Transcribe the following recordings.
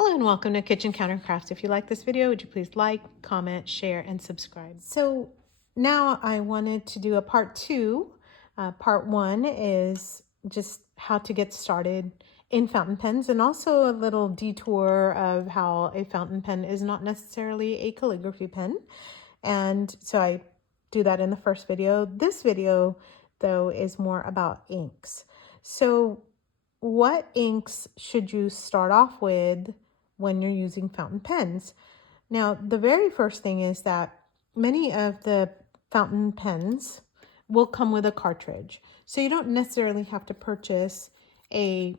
Hello and welcome to Kitchen Counter Crafts. If you like this video, would you please like, comment, share, and subscribe. So now I wanted to do a part two. Part one is just how to get started in fountain pens, and also a little detour of how a fountain pen is not necessarily a calligraphy pen. And so I do that in the first video. This video, though, is more about inks. So what inks should you start off with when you're using fountain pens? Now, the very first thing is that many of the fountain pens will come with a cartridge. So you don't necessarily have to purchase a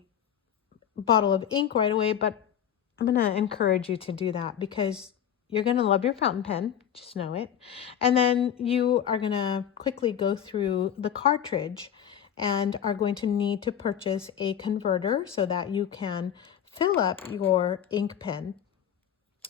bottle of ink right away, but I'm going to encourage you to do that because you're going to love your fountain pen, just know it. And then you are going to quickly go through the cartridge and are going to need to purchase a converter so that you can fill up your ink pen.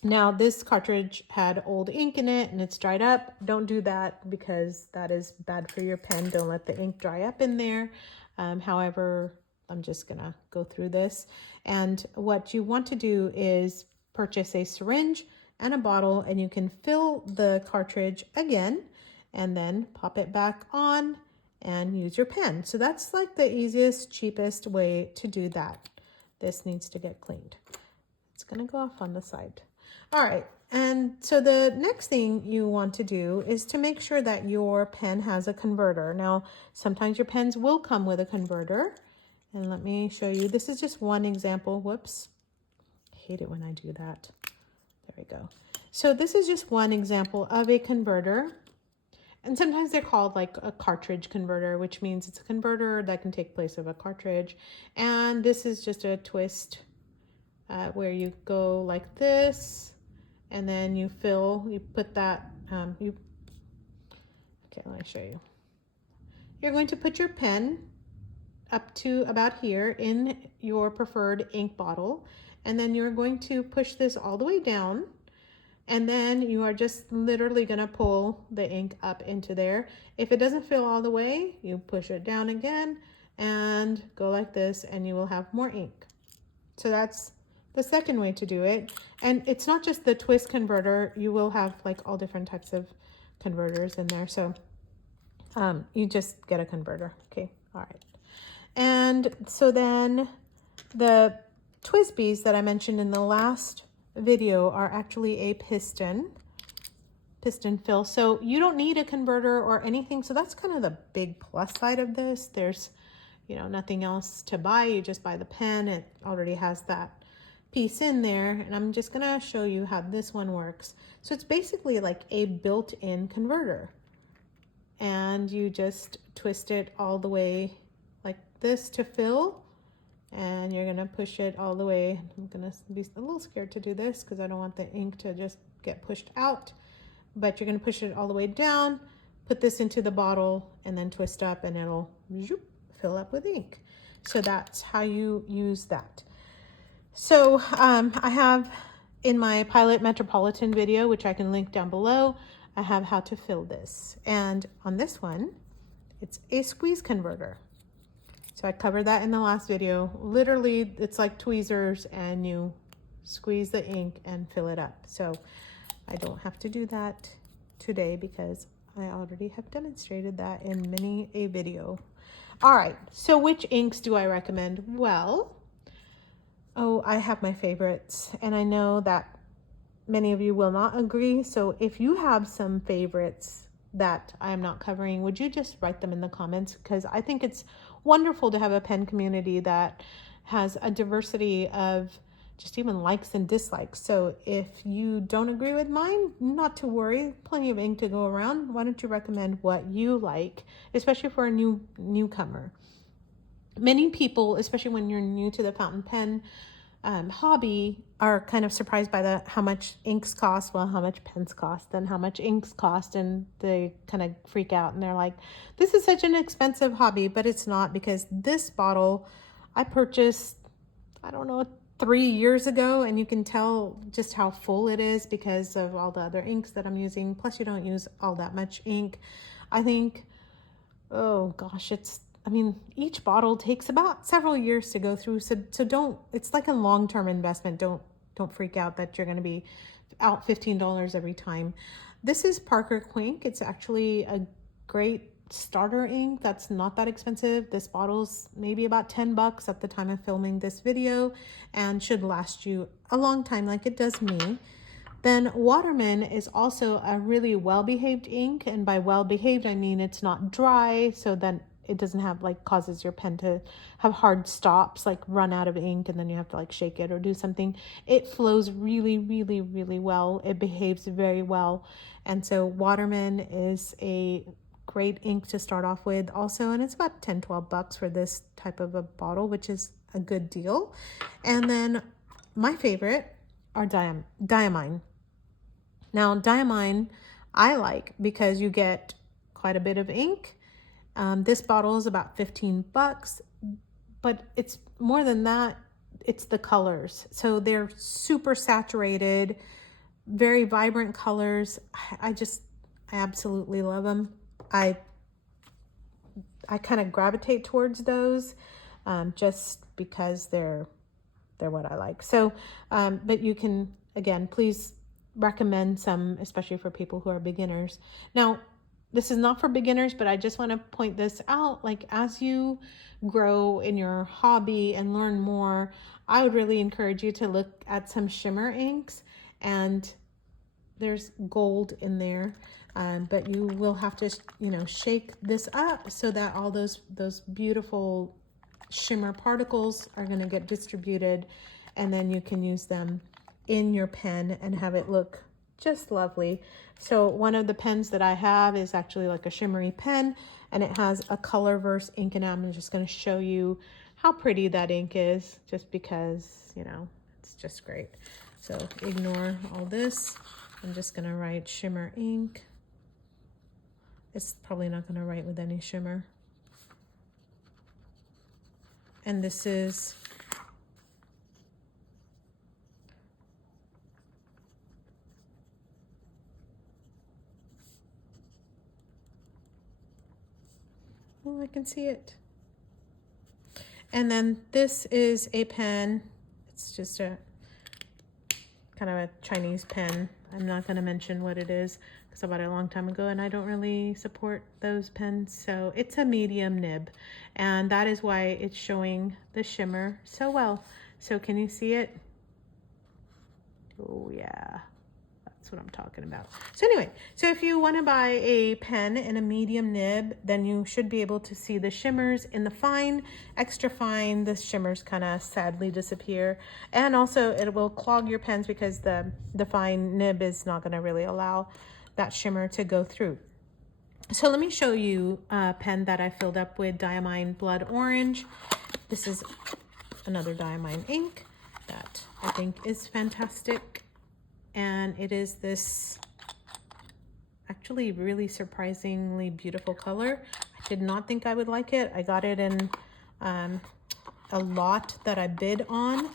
Now, this cartridge had old ink in it and it's dried up. Don't do that because that is bad for your pen. Don't let the ink dry up in there. However, I'm just gonna go through this. And what you want to do is purchase a syringe and a bottle, and you can fill the cartridge again and then pop it back on and use your pen. So that's like the easiest, cheapest way to do that. This needs to get cleaned. It's gonna go off on the side. All right, and so the next thing you want to do is to make sure that your pen has a converter. Now, sometimes your pens will come with a converter, and let me show you. This is just one example. Whoops, I hate it when I do that. There we go. So this is just one example of a converter, and sometimes they're called like a cartridge converter, which means it's a converter that can take place of a cartridge. And this is just a twist where you go like this, and then you fill, you put that, okay, let me show you. You're going to put your pen up to about here in your preferred ink bottle, and then you're going to push this all the way down, and then you are just literally going to pull the ink up into there. If it doesn't fill all the way, you push it down again and go like this, and you will have more ink. So that's the second way to do it. And it's not just the twist converter, you will have like all different types of converters in there. So you just get a converter. Okay, all right. And so then the TWSBIs that I mentioned in the last video are actually a piston fill. So you don't need a converter or anything. So that's kind of the big plus side of this. There's, you know, nothing else to buy. You just buy the pen. It already has that piece in there, and I'm just gonna show you how this one works. So it's basically like a built-in converter, and you just twist it all the way like this to fill, and you're gonna push it all the way. I'm gonna be a little scared to do this because I don't want the ink to just get pushed out, but you're gonna push it all the way down, put this into the bottle, and then twist up, and it'll fill up with ink. So that's how you use that. So I have in my Pilot Metropolitan video, which I can link down below, I have how to fill this. And on this one, it's a squeeze converter. So I covered that in the last video. Literally, it's like tweezers, and you squeeze the ink and fill it up. So I don't have to do that today because I already have demonstrated that in many a video. All right, so which inks do I recommend? Well, oh, I have my favorites, and I know that many of you will not agree. So if you have some favorites that I am not covering, would you just write them in the comments? Because I think it's wonderful to have a pen community that has a diversity of just even likes and dislikes. So if you don't agree with mine, not to worry, plenty of ink to go around. Why don't you recommend what you like, especially for a newcomer? Many people, especially when you're new to the fountain pen hobby, are kind of surprised by how much inks cost, well, how much pens cost, and how much inks cost, and they kind of freak out and they're like, this is such an expensive hobby. But it's not, because this bottle I purchased, I don't know, 3 years ago, and you can tell just how full it is because of all the other inks that I'm using. Plus, you don't use all that much ink. I think, oh gosh, I mean, each bottle takes about several years to go through. So don't, it's like a long-term investment. Don't don't freak out that you're going to be out $15 every time. This is Parker Quink. It's actually a great starter ink that's not that expensive. This bottle's maybe about 10 bucks at the time of filming this video and should last you a long time like it does me. Then Waterman is also a really well-behaved ink, and by well-behaved I mean it's not dry, so then it doesn't have like causes your pen to have hard stops, like run out of ink and then you have to like shake it or do something. It flows really, really, really well. It behaves very well. And so Waterman is a great ink to start off with also, and it's about 10-12 bucks for this type of a bottle, which is a good deal. And then my favorite are Diamine. Now Diamine I like because you get quite a bit of ink. This bottle is about 15 bucks, but it's more than that. It's the colors. So they're super saturated, very vibrant colors. I absolutely love them. I kind of gravitate towards those just because they're what I like. So, but you can, again, please recommend some, especially for people who are beginners. Now, this is not for beginners, but I just want to point this out. Like, as you grow in your hobby and learn more, I would really encourage you to look at some shimmer inks, and there's gold in there. But you will have to, you know, shake this up so that all those beautiful shimmer particles are going to get distributed, and then you can use them in your pen and have it look just lovely. So one of the pens that I have is actually like a shimmery pen, and it has a Colorverse ink in it. I'm just going to show you how pretty that ink is, just because, you know, it's just great. So ignore all this. I'm just going to write shimmer ink. It's probably not going to write with any shimmer. And this is I can see it. And then this is a pen. It's just a kind of a Chinese pen. I'm not going to mention what it is because I bought it a long time ago and I don't really support those pens. So it's a medium nib, and that is why it's showing the shimmer so well. So can you see it? Oh yeah. That's what I'm talking about. So anyway, so if you want to buy a pen in a medium nib, then you should be able to see the shimmers. In the fine, extra fine, the shimmers kind of sadly disappear. And also it will clog your pens because the fine nib is not going to really allow that shimmer to go through. So let me show you a pen that I filled up with Diamine Blood Orange. This is another Diamine ink that I think is fantastic. And it is this actually really surprisingly beautiful color. I did not think I would like it. I got it in a lot that I bid on,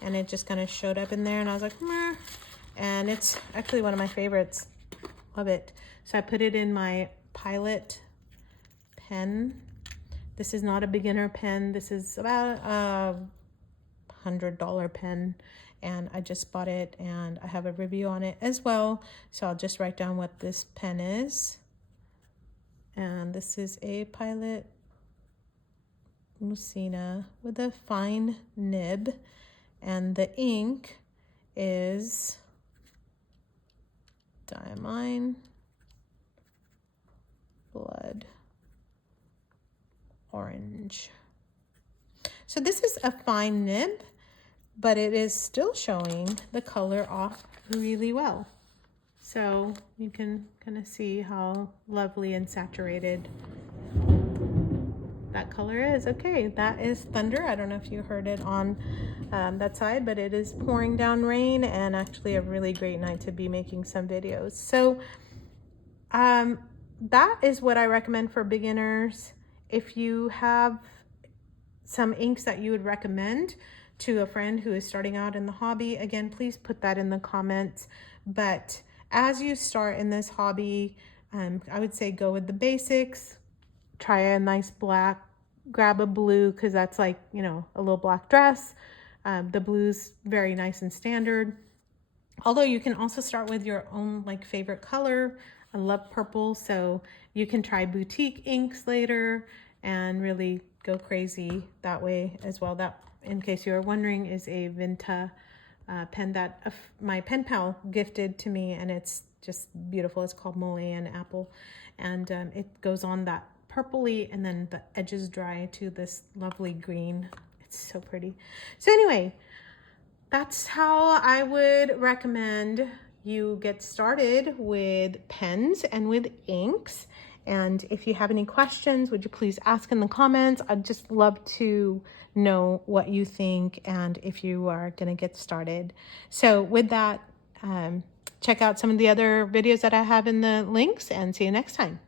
and it just kind of showed up in there, and I was like, meh. And it's actually one of my favorites. Love it. So I put it in my Pilot pen. This is not a beginner pen. This is about a $100 pen. And I just bought it, and I have a review on it as well. So I'll just write down what this pen is. And this is a Pilot Musina with a fine nib. And the ink is Diamine Blood Orange. So this is a fine nib, but it is still showing the color off really well. So you can kind of see how lovely and saturated that color is. Okay, that is thunder. I don't know if you heard it on that side, but it is pouring down rain, and actually a really great night to be making some videos. So that is what I recommend for beginners. If you have some inks that you would recommend to a friend who is starting out in the hobby, again, please put that in the comments. But as you start in this hobby, I would say go with the basics. Try a nice black, grab a blue, because that's like, you know, a little black dress. The blue's very nice and standard. Although you can also start with your own like favorite color. I love purple, so you can try boutique inks later and really go crazy that way as well. That, in case you are wondering, is a Vinta pen that my pen pal gifted to me, and it's just beautiful. It's called Moan Apple, and it goes on that purpley, and then the edges dry to this lovely green. It's so pretty. So anyway, that's how I would recommend you get started with pens and with inks. And if you have any questions, would you please ask in the comments? I'd just love to know what you think and if you are going to get started. So with that, check out some of the other videos that I have in the links, and see you next time.